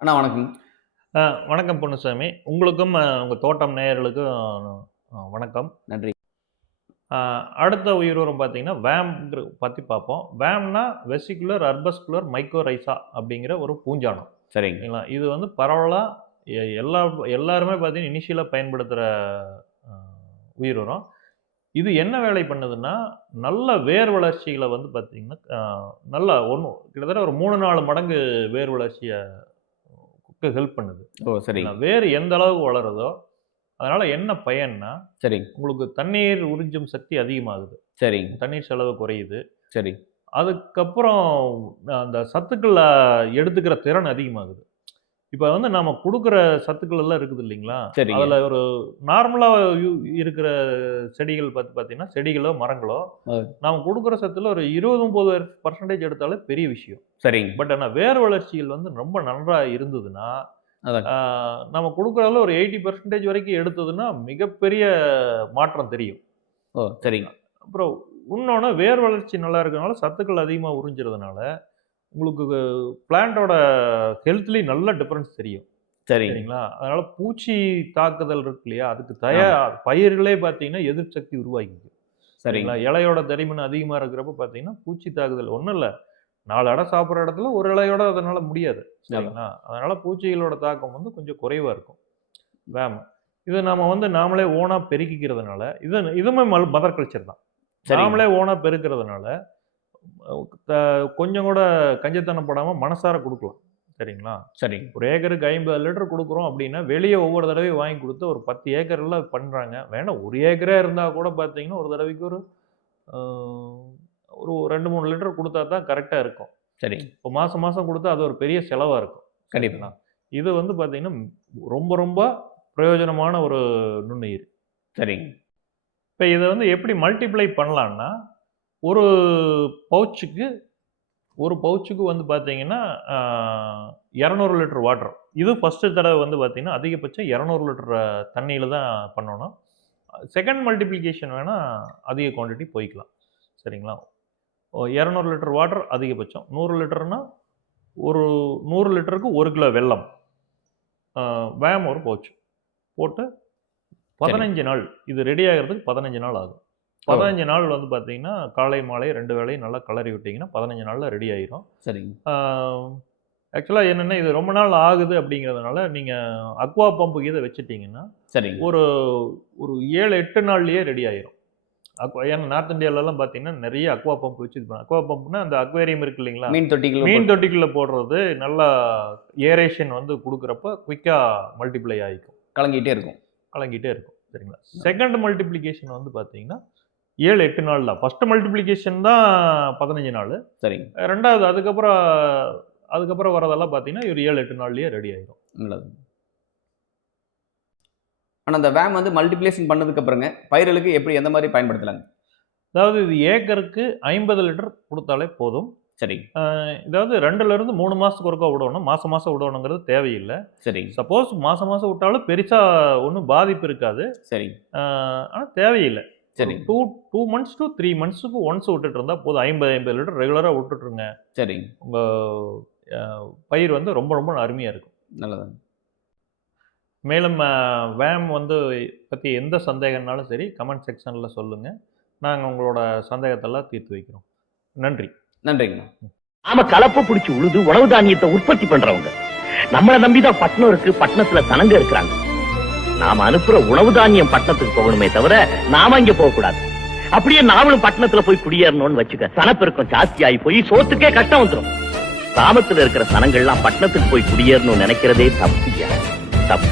அண்ணா வணக்கம். வணக்கம் பொன்னுசாமி. உங்களுக்கும் ஆ, உங்க தோட்டம் நேயர்களுக்கும் வணக்கம். நன்றி. அடுத்த உயிரோரம் பார்த்தீங்கன்னா வேம் பற்றி பார்ப்போம் வேம்னா வெசிகுலர் அர்பஸ்குலர் மைக்ரோரைசா அப்படிங்கிற ஒரு பூஞ்சானம் சரிங்க. சரிங்களா இது வந்து பரவலாக எல்லா எல்லாருமே பார்த்தீங்கன்னா இனிஷியலாக பயன்படுத்துகிற உயிரோரம். இது என்ன வேலை பண்ணுதுன்னா நல்ல வேர் வளர்ச்சிகளை வந்து பார்த்தீங்கன்னா நல்லா ஒன்று கிட்டத்தட்ட ஒரு மூணு நாலு மடங்கு வேர் வளர்ச்சியை ஹெல்ப் பண்ணுது. ஓ சரிங்களா? வேர் எந்த அளவுக்கு வளருதோ அதனால என்ன பயன்னா சரிங்க உங்களுக்கு தண்ணீர் உறிஞ்சும் சக்தி அதிகமாகுது. சரிங்க தண்ணீர் செலவு குறையுது. சரி. அதுக்கப்புறம் அந்த சத்துக்களை எடுத்துக்கிற திறன் அதிகமாகுது. இப்போ வந்து நம்ம கொடுக்குற சத்துக்கள் எல்லாம் இருக்குது இல்லைங்களா? சரிங்க. அதில் ஒரு நார்மலாக இருக்கிற செடிகள் பார்த்து பார்த்தீங்கன்னா செடிகளோ மரங்களோ. நாம கொடுக்குற சத்துல ஒரு இருபது முப்பது பர்சன்டேஜ் எடுத்தாலே பெரிய விஷயம். சரிங்க. பட் ஆனால் வேர் வளர்ச்சிகள் வந்து ரொம்ப நன்றாக இருந்ததுன்னா நம்ம கொடுக்குறதுல ஒரு எயிட்டி பர்சன்டேஜ் வரைக்கும் எடுத்ததுன்னா மிகப்பெரிய மாற்றம் தெரியும். ஓ சரிங்க. அப்புறம் இன்னொன்று வேர் வளர்ச்சி நல்லா இருக்கனால சத்துக்கள் அதிகமாக உறிஞ்சிறதுனால உங்களுக்கு பிளான்ட்டோட ஹெல்த்லேயும் நல்ல டிஃப்ரென்ஸ் தெரியும். சரிங்க. சரிங்களா? அதனால பூச்சி தாக்குதல் இருக்கு இல்லையா? அதுக்கு தயார் பயிர்களே பார்த்தீங்கன்னா எதிர்ப்பு சக்தி உருவாக்கிக்கும். சரிங்க. சரிங்களா? இலையோட தடிமன் அதிகமாக இருக்கிறப்ப பார்த்தீங்கன்னா பூச்சி தாக்குதல் ஒன்றும் இல்லை. நாலு இடம் சாப்பிட்ற இடத்துல ஒரு இலையோட அதனால முடியாது. சரிங்களா? அதனால பூச்சிகளோட தாக்கம் வந்து கொஞ்சம் குறைவாக இருக்கும். வேம. இது நாம வந்து நாமளே ஓனாக பெருக்கிக்கிறதுனால இது இதுவுமே மல் மதர் கல்ச்சர் தான். நாமளே ஓனாக பெருக்கிறதுனால கொஞ்சம் கூட கஞ்சத்தனப்படாமல் மனசார கொடுக்கலாம். சரிங்களா? சரிங்க. ஒரு ஏக்கருக்கு ஐம்பது லிட்டர் கொடுக்குறோம் அப்படின்னா வெளியே ஒவ்வொரு தடவையும் வாங்கி கொடுத்து ஒரு பத்து ஏக்கர்ல பண்ணுறாங்க வேணாம் ஒரு ஏக்கரே இருந்தால் கூட பார்த்தீங்கன்னா ஒரு தடவைக்கு ஒரு ஒரு ரெண்டு மூணு லிட்டர் கொடுத்தா தான் கரெக்டாக இருக்கும். சரிங்க இப்போ மாதம் மாதம் கொடுத்தா அது ஒரு பெரிய செலவாக இருக்கும். கண்டிப்பா. சரிங்களா? இது வந்து பார்த்தீங்கன்னா ரொம்ப ரொம்ப பிரயோஜனமான ஒரு நுண்ணுயிர். சரிங்க. இப்போ இதை வந்து எப்படி மல்டிப்ளை பண்ணலான்னா ஒரு பவுச்சுக்கு ஒரு பவுச்சுக்கு வந்து பார்த்தீங்கன்னா இரநூறு லிட்டர் வாட்டர் இது ஃபஸ்ட்டு தடவை வந்து பார்த்தீங்கன்னா அதிகபட்சம் இரநூறு லிட்டர் தண்ணியில் தான் பண்ணணும். செகண்ட் மல்டிப்ளிகேஷன் வேணால் அதிக குவாண்டிட்டி போய்க்கலாம். சரிங்களா? இரநூறு லிட்டர் வாட்டர் அதிகபட்சம். நூறு லிட்டர்னா ஒரு நூறு லிட்டருக்கு ஒரு கிலோ வெல்லம். வேம் ஒரு பவுச் போட்டு பதினஞ்சு நாள். இது ரெடி ஆகிறதுக்கு பதினஞ்சு நாள் ஆகும். பதினஞ்சு நாள் வந்து பார்த்தீங்கன்னா காலை மாலை ரெண்டு வேளையும் நல்லா கலரி விட்டிங்கன்னா பதினஞ்சு நாளில் ரெடி ஆயிரும். சரிங்க. ஆக்சுவலாக என்னென்னா இது ரொம்ப நாள் ஆகுது அப்படிங்கிறதுனால நீங்கள் அக்வா பம்பு இதை வச்சுட்டிங்கன்னா சரிங்க. ஒரு ஒரு ஏழு எட்டு நாள்லயே ரெடி ஆயிரும். அக்வா ஏன்னா நார்த் இந்தியாவிலலாம் பார்த்தீங்கன்னா நிறைய அக்வா பம்ப் வச்சு அக்வா பம்ப்னா அந்த அக்வேரியம் இருக்கு இல்லைங்களா? மீன் தொட்டிகள் மீன் தொட்டிக்குள்ள போடுறது நல்லா ஏரேஷன் வந்து கொடுக்குறப்ப குயிக்காக மல்டிப்ளை ஆகிக்கும் கலங்கிட்டே இருக்கும். கலங்கிட்டே இருக்கும். சரிங்களா? செகண்ட் மல்டிப்ளிகேஷன் வந்து பார்த்தீங்கன்னா ஏழு எட்டு நாள் தான். ஃபர்ஸ்ட் மல்டிப்ளிகேஷன் தான் பதினஞ்சு நாள். சரிங்க. ரெண்டாவது அதுக்கப்புறம் அதுக்கப்புறம் வரதெல்லாம் பார்த்தீங்கன்னா ஒரு ஏழு எட்டு நாள்லயே ரெடி ஆயிரும். நல்லது. ஆனா அந்த வேம் வந்து மல்டிப்ளேஷன் பண்ணதுக்கு அப்புறங்க பயிர்களுக்கு எப்படி எந்த மாதிரி பயன்படுத்தலாங்க? அதாவது இது ஏக்கருக்கு ஐம்பது லிட்டர் கொடுத்தாலே போதும். அஹ் இதாவது ரெண்டுல இருந்து மூணு மாசத்துக்கு ஒருக்கா விடணும். மாசம் மாசம் விடணுங்கிறது தேவையில்லை. சரிங்க. சப்போஸ் மாசம் மாசம் விட்டாலும் பெருசா ஒன்றும் பாதிப்பு இருக்காது. சரிங்க. அஹ் ஆனா தேவையில்லை. சரிங்க two two months to three மந்த்ஸுக்கு once விட்டுட்டு இருந்தா போதும். ஐம்பது ஐம்பது லிட்டர் ரெகுலராக விட்டுட்டுருங்க. சரிங்க உங்க அஹ், பயிர் வந்து ரொம்ப ரொம்ப அருமையா இருக்கும். நல்லது மேலும் வேம் வந்து பற்றி எந்த சந்தேகம்னாலும் சரி கமெண்ட் செக்ஷனில் சொல்லுங்கள் நாங்கள் உங்களோட சந்தேகத்தெல்லாம் தீர்த்து வைக்கிறோம். நன்றி. நன்றிங்கண்ணா நாம கலப்பு பிடிச்சு உழுது உணவு தானியத்தை உற்பத்தி பண்றவங்க. நம்மள நம்பிதான் பட்டணம் இருக்கு பட்டணத்துல சனங்க இருக்கிறாங்க. நாம அனுப்புற உணவு தானியம் பட்டணத்துக்கு போகணுமே தவிர நாம இங்க போக கூடாது அப்படியே நாமளும் பட்டணத்துல போய் குடியேறணும்னு வச்சுக்க சனப்பெருக்கம் ஜாஸ்தி ஆகி போய் சோத்துக்கே கஷ்டம் வந்துரும். கிராமத்துல இருக்கிற சனங்கள்லாம் பட்டணத்துக்கு போய் குடியேறணும்னு நினைக்கிறதே தப்பு தப்பு.